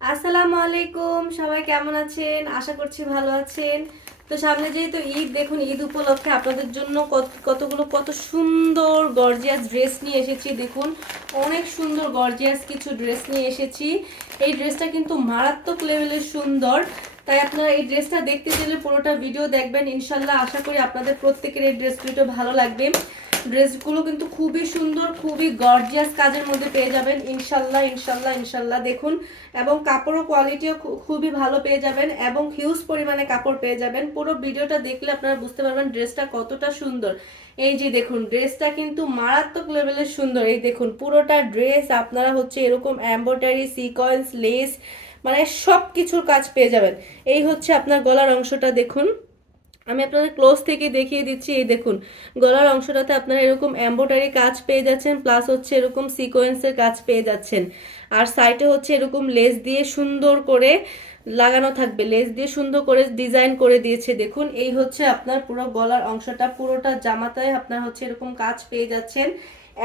আসসালামু আলাইকুম, সবাই কেমন আছেন? আশা করছি ভালো আছেন। তো সামনে যেহেতু ঈদ, দেখুন ঈদ উপলক্ষে আপনাদের জন্য কত- কতগুলো, কত সুন্দর গর্জিয়াস ড্রেস নিয়ে এসেছি। দেখুন, অনেক সুন্দর গর্জিয়াস কিছু ড্রেস নিয়ে এসেছি। এই ড্রেসটা কিন্তু মারাত্মক লেভেলের সুন্দর। তাই আপনারা এই ড্রেসটা দেখতে চাইলে পুরোটা ভিডিও দেখবেন, ইনশাল্লাহ আশা করি আপনাদের প্রত্যেকের এই ড্রেস দুটো ভালো লাগবে। ড্রেসগুলো কিন্তু খুবই সুন্দর, খুবই গর্জিয়াস কাজের মধ্যে পেয়ে যাবেন। ইনশাল্লাহ ইনশাল্লাহ ইনশাল্লাহ দেখুন। এবং কাপড়ও কোয়ালিটিও খুবই ভালো পেয়ে যাবেন এবং হিউজ পরিমাণে কাপড় পেয়ে যাবেন। পুরো ভিডিওটা দেখলে আপনারা বুঝতে পারবেন ড্রেসটা কতটা সুন্দর। এই যে দেখুন, ড্রেসটা কিন্তু মারাত্মক লেভেলের সুন্দর। এই দেখুন, পুরোটা ড্রেস আপনারা হচ্ছে এরকম এম্ব্রয়ডারি সিকোয়েন্স লেস মানে সব কিছুর কাজ পেয়ে যাবেন। এই হচ্ছে আপনার গলার অংশটা দেখুন। আমি আপনাদের ক্লোজ থেকে দেখিয়ে দিচ্ছি, এই দেখুন। গলার অংশটাতে আপনারা এরকম এম্ব্রয়ডারি কাজ পেয়ে যাচ্ছেন প্লাস হচ্ছে এরকম সিকোয়েন্সের কাজ পেয়ে যাচ্ছেন। আর সাইডে হচ্ছে এরকম লেস দিয়ে সুন্দর করে লাগানো থাকবে। লেস দিয়ে সুন্দর করে ডিজাইন করে দিয়েছে, দেখুন। এই হচ্ছে আপনার পুরো গলার অংশটা, পুরোটা জামাতায় আপনার হচ্ছে এরকম কাজ পেয়ে যাচ্ছেন।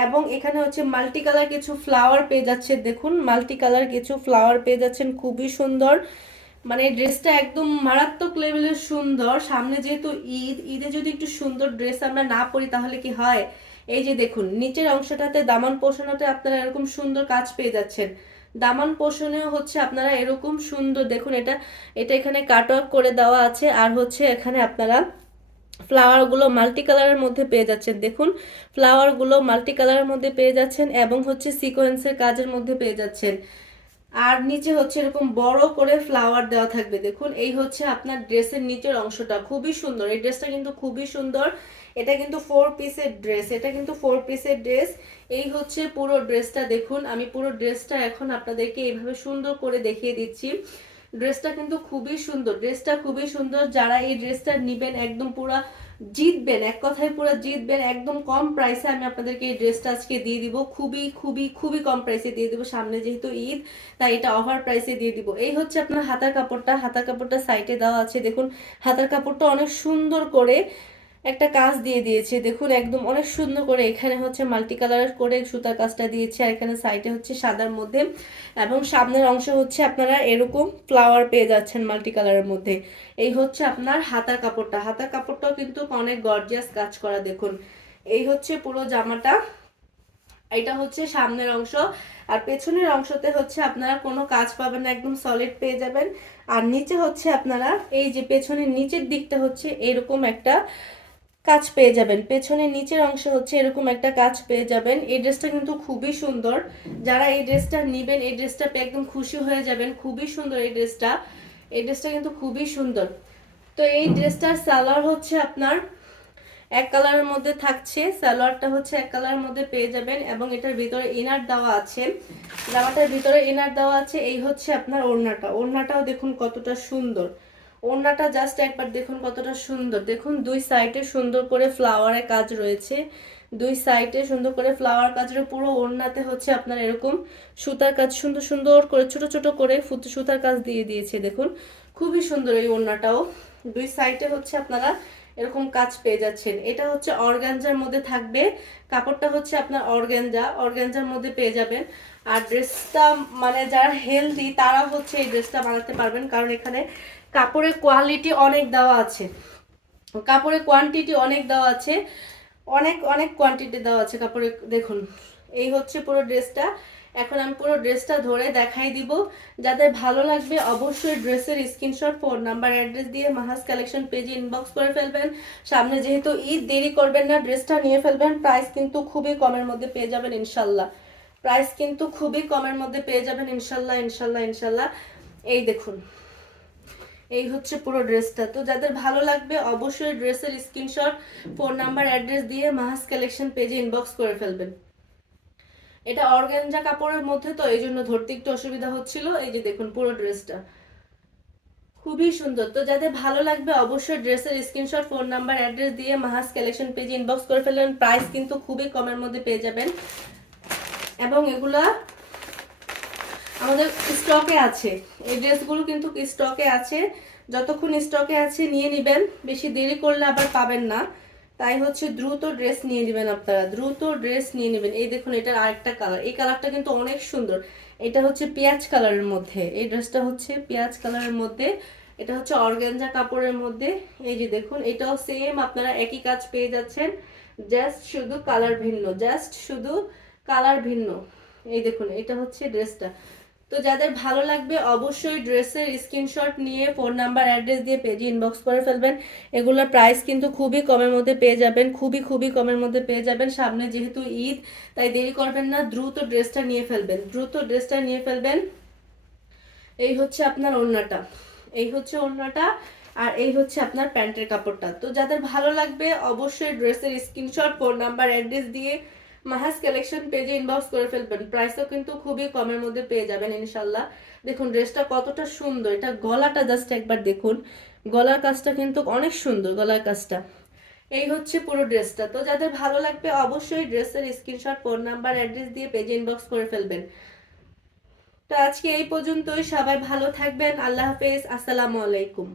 এবং এখানে হচ্ছে মাল্টি কালার কিছু ফ্লাওয়ার পেয়ে যাচ্ছে, দেখুন মাল্টি কালার কিছু ফ্লাওয়ার পেয়ে যাচ্ছেন, খুবই সুন্দর। মানে ড্রেসটা একদম মারাত্মক লেভেলের সুন্দর। সামনে যেহেতু ঈদ, ঈদে যদি একটু সুন্দর ড্রেস আমরা না পরি, তাহলে কি হয়? এই যে দেখুন, নিচের অংশটাতে দামান পোষণাতে আপনারা এরকম সুন্দর কাজ পেয়ে যাচ্ছেন। দামান পোষণেও হচ্ছে আপনারা এরকম সুন্দর, দেখুন এটা এটা এখানে কাট করে দেওয়া আছে। আর হচ্ছে এখানে আপনারা ফ্লাওয়ারগুলো মাল্টি কালারের মধ্যে পেয়ে যাচ্ছেন। দেখুন ফ্লাওয়ারগুলো মাল্টি কালারের মধ্যে পেয়ে যাচ্ছেন এবং হচ্ছে সিকোয়েন্সের কাজের মধ্যে পেয়ে যাচ্ছেন। আর নিচে হচ্ছে এরকম বড় করে ফ্লাওয়ার দেওয়া থাকবে। দেখুন, এই হচ্ছে আপনার ড্রেসের নিচের অংশটা। খুবই সুন্দর। এই ড্রেসটা কিন্তু খুবই সুন্দর। এটা কিন্তু ফোর পিসের ড্রেস এটা কিন্তু ফোর পিসের ড্রেস এই হচ্ছে পুরো ড্রেসটা দেখুন, আমি পুরো ড্রেসটা এখন আপনাদেরকে এইভাবে সুন্দর করে দেখিয়ে দিচ্ছি। ড্রেসটা কিন্তু খুবই সুন্দর। ড্রেসটা খুবই সুন্দর। যারা এই ড্রেসটা নেবেন, একদম পুরা জিতবেন, এক কথায় পুরো জিতবেন, একদম কম প্রাইসে আমি আপনাদেরকে এই ড্রেসটা আজকে দিয়ে দিব। খুবই খুবই খুবই কম প্রাইসে দিয়ে দিব। সামনে যেহেতু ঈদ, তাই এটা অফার প্রাইসে দিয়ে দিব। এই হচ্ছে আপনার হাতার কাপড়টা। হাতার কাপড়টা সাইডে দেওয়া আছে। দেখুন, হাতার কাপড়টা অনেক সুন্দর করে একটা কাজ দিয়ে দিয়েছে, দেখুন একদম অনেক সুন্দর করে এখানে হচ্ছে মাল্টি কালার করে সুতার কাজটা দিয়েছে আর এখানে সাইডে হচ্ছে সাদার মধ্যে এবং সামনের অংশ হচ্ছে আপনারা এরকম ফ্লাওয়ার পেয়ে যাচ্ছেন মাল্টি কালারের মধ্যে। এই হচ্ছে আপনার হাতার কাপড়টা, হাতার কাপড়টাও কিন্তু অনেক গর্জিয়াস কাজ করা, দেখুন। এই হচ্ছে পুরো জামাটা, এটা হচ্ছে সামনের অংশ আর পেছনের অংশতে হচ্ছে আপনারা কোনো কাজ পাবেন না, একদম সলিড পেয়ে যাবেন। আর নিচে হচ্ছে আপনারা, এই যে পেছনের নিচের দিকটা হচ্ছে এরকম একটা কাজ পেয়ে যাবেন। পেছনের নিচের অংশ হচ্ছে এরকম একটা কাজ পেয়ে যাবেন। এই ড্রেসটা কিন্তু খুবই সুন্দর। যারা এই ড্রেসটা নেবেন, এই ড্রেসটা পেয়ে একদম খুশি হয়ে যাবেন। খুবই সুন্দর এই ড্রেসটা। এই ড্রেসটা কিন্তু খুবই সুন্দর। তো এই ড্রেসটার সালোয়ার হচ্ছে আপনার এক কালারের মধ্যে থাকছে। সালোয়ারটা হচ্ছে এক কালারের মধ্যে পেয়ে যাবেন এবং এটার ভিতরে ইনার দেওয়া আছে। জামাটার ভিতরে ইনার দেওয়া আছে। এই হচ্ছে আপনার ওড়নাটা। ওড়নাটাও দেখুন কতটা সুন্দর। ওড়নাটা জাস্ট একবার দেখুন কতটা সুন্দর। দেখুন, দুই সাইডে সুন্দর করে ফ্লাওয়ারের কাজ রয়েছে। দুই সাইডে সুন্দর করে ফ্লাওয়ার কাজের পুরো ওড়নাতে হচ্ছে আপনার এরকম সুতার কাজ, সুন্দর সুন্দর করে, ছোট ছোট করে সুতার কাজ দিয়ে দিয়েছে, দেখুন। খুবই সুন্দর এই ওড়নাটাও। দুই সাইডে হচ্ছে আপনারা এরকম কাজ পেয়ে যাচ্ছেন। এটা হচ্ছে অর্গানজার মধ্যে থাকবে। কাপড়টা হচ্ছে আপনার অর্গানজা। অর্গানজার মধ্যে পেয়ে যাবেন। আর ড্রেসটা মানে যারা হেলদি তারা হচ্ছে এই ড্রেসটা বানাতে পারবেন। কারণ এখানে কাপড়ের কোয়ালিটি অনেক দেওয়া আছে। কাপড়ের কোয়ান্টিটি অনেক দেওয়া আছে। অনেক অনেক কোয়ান্টিটি দেওয়া আছে কাপড়ের। দেখুন, এই হচ্ছে পুরো ড্রেসটা। এখন আমি পুরো ড্রেসটা ধরে দেখাই দিব। যাদের ভালো লাগবে অবশ্যই ড্রেসের স্ক্রিনশট ফোন নাম্বার অ্যাড্রেস দিয়ে মাহাস কালেকশন পেজে ইনবক্স করে ফেলবেন। সামনে যেহেতু ঈদ, দেরি করবেন না ড্রেসটা নিয়ে ফেলবেন। প্রাইস কিন্তু খুবই কমের মধ্যে পেয়ে যাবেন ইনশাল্লাহ। প্রাইস কিন্তু খুবই কমের মধ্যে পেয়ে যাবেন ইনশাল্লাহ ইনশাল্লাহ ইনশাল্লাহ। এই দেখুন। এই হচ্ছে পুরো ড্রেসটা তো যাদের ভালো লাগবে অবশ্যই ড্রেসের স্ক্রিনশট ফোন নাম্বার অ্যাড্রেস দিয়ে মাহাস কালেকশন পেজে ইনবক্স করে ফেলবেন। এটা অর্গানজা কাপড়ের মধ্যে তো, এই জন্য ধরতে একটু অসুবিধা হচ্ছিল। এই যে দেখুন, পুরো ড্রেসটা। খুবই সুন্দর। তো যাদের ভালো লাগবে, অবশ্যই ড্রেসের স্ক্রিনশট ফোন নাম্বার অ্যাড্রেস দিয়ে মাহাস কালেকশন পেজে ইনবক্স করে ফেলবেন। প্রাইস কিন্তু খুবই কমের মধ্যে পেয়ে যাবেন। এবং এগুলা আমাদের স্টকে আছে। এই ড্রেসগুলো কিন্তু স্টকে আছে। যতক্ষণ স্টকে আছে, নিয়ে নেবেন। বেশি দেরি করলে আবার পাবেন না। তাই হচ্ছে দ্রুত ড্রেস নিয়ে নেবেন আপনারা, দ্রুত ড্রেস নিয়ে নেবেন। এই দেখুন, এটার আরেকটা কালার এই কালারটা কিন্তু অনেক সুন্দর। এটা হচ্ছে পেঁয়াজ কালারের মধ্যে। এই ড্রেসটা হচ্ছে পেঁয়াজ কালারের মধ্যে। এটা হচ্ছে অর্গানজা কাপড়ের মধ্যে। এই যে দেখুন, এটাও সেম আপনারা একই কাজ পেয়ে যাচ্ছেন। জাস্ট শুধু কালার ভিন্ন জাস্ট শুধু কালার ভিন্ন। এই দেখুন, এটা হচ্ছে ড্রেসটা তো যাদের ভালো লাগবে, অবশ্যই ড্রেসের স্ক্রিনশট নিয়ে ফোন নাম্বার অ্যাড্রেস দিয়ে পেজে ইনবক্স করে ফেলবেন। এগুলোর প্রাইস কিন্তু খুবই কমের মধ্যে পেয়ে যাবেন, খুবই খুবই কমের মধ্যে পেয়ে যাবেন। সামনে যেহেতু ঈদ, তাই দেরি করবেন না, দ্রুত ড্রেসটা নিয়ে ফেলবেন। দ্রুত ড্রেসটা নিয়ে ফেলবেন। এই হচ্ছে আপনার ওড়নাটা। এই হচ্ছে ওড়নাটা আর এই হচ্ছে আপনার প্যান্টের কাপড়টা। তো যাদের ভালো লাগবে, অবশ্যই ড্রেসের স্ক্রিনশট ফোন নাম্বার অ্যাড্রেস দিয়ে মাহাস কালেকশন পেজে ইনবক্স করে ফেলবেন। প্রাইসও কিন্তু খুবই কমের মধ্যে পেয়ে যাবেন ইনশাল্লাহ। দেখুন ড্রেসটা কতটা সুন্দর। এটা গলাটা জাস্ট একবার দেখুন। গলার কাজটা কিন্তু অনেক সুন্দর, গলার কাজটা। এই হচ্ছে পুরো ড্রেসটা তো যাদের ভালো লাগবে অবশ্যই ড্রেসের স্ক্রিনশট ফোন নাম্বার অ্যাড্রেস দিয়ে পেজে ইনবক্স করে ফেলবেন। তো আজকে এই পর্যন্তই। সবাই ভালো থাকবেন। আল্লাহ হাফেজ। আসসালামু আলাইকুম।